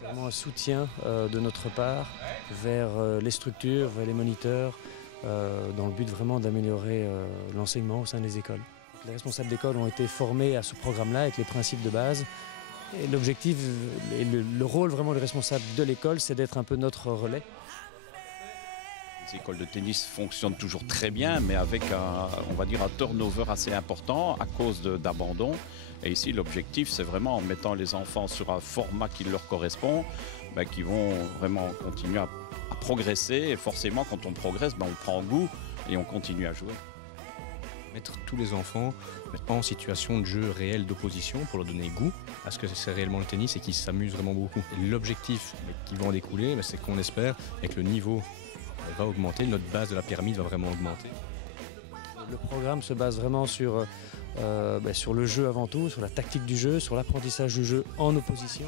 C'est vraiment un soutien de notre part vers les structures, vers les moniteurs, dans le but vraiment d'améliorer l'enseignement au sein des écoles. Les responsables d'école ont été formés à ce programme-là avec les principes de base. Et l'objectif et le rôle vraiment du responsable de l'école, c'est d'être un peu notre relais. Les écoles de tennis fonctionnent toujours très bien, mais avec on va dire un turnover assez important à cause d'abandon. Et ici, l'objectif, c'est vraiment en mettant les enfants sur un format qui leur correspond, qu'ils vont vraiment continuer à progresser. Et forcément, quand on progresse, on prend goût et on continue à jouer. Mettre tous les enfants en situation de jeu réel d'opposition pour leur donner goût à ce que c'est réellement le tennis et qu'ils s'amusent vraiment beaucoup. Et l'objectif qui va en découler, c'est qu'on espère que le niveau va augmenter, notre base de la pyramide va vraiment augmenter. Le programme se base vraiment sur le jeu avant tout, sur la tactique du jeu, sur l'apprentissage du jeu en opposition.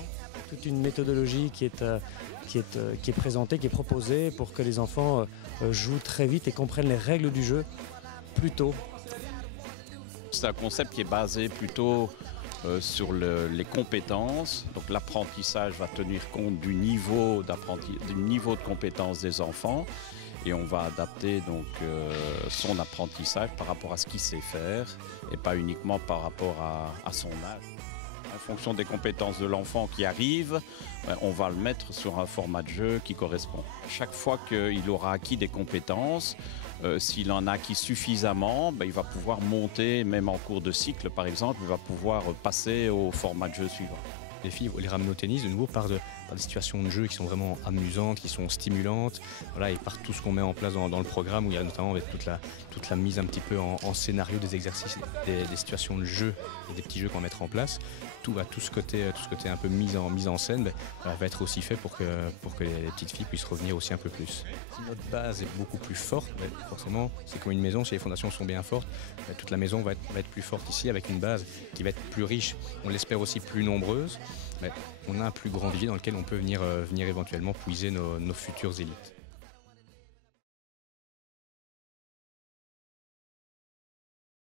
Toute une méthodologie qui est présentée, qui est proposée pour que les enfants jouent très vite et comprennent les règles du jeu plus tôt. C'est un concept qui est basé plutôt sur les compétences. Donc l'apprentissage va tenir compte du niveau de compétence des enfants et on va adapter donc son apprentissage par rapport à ce qu'il sait faire et pas uniquement par rapport à son âge. En fonction des compétences de l'enfant qui arrive, on va le mettre sur un format de jeu qui correspond. Chaque fois qu'il aura acquis des compétences, s'il en a acquis suffisamment, il va pouvoir monter, même en cours de cycle par exemple, il va pouvoir passer au format de jeu suivant. Les filles, les ramener au tennis de nouveau par des situations de jeu qui sont vraiment amusantes, qui sont stimulantes, voilà, et par tout ce qu'on met en place dans le programme où il y a notamment avec toute la mise un petit peu en scénario des exercices, des situations de jeu et des petits jeux qu'on va mettre en place. Tout ce côté un peu mise en scène va être aussi fait pour que les petites filles puissent revenir aussi un peu plus. Si notre base est beaucoup plus forte, forcément, c'est comme une maison, si les fondations sont bien fortes, toute la maison va être plus forte ici avec une base qui va être plus riche, on l'espère aussi plus nombreuse. On a un plus grand vivier dans lequel on peut venir éventuellement puiser nos futures élites.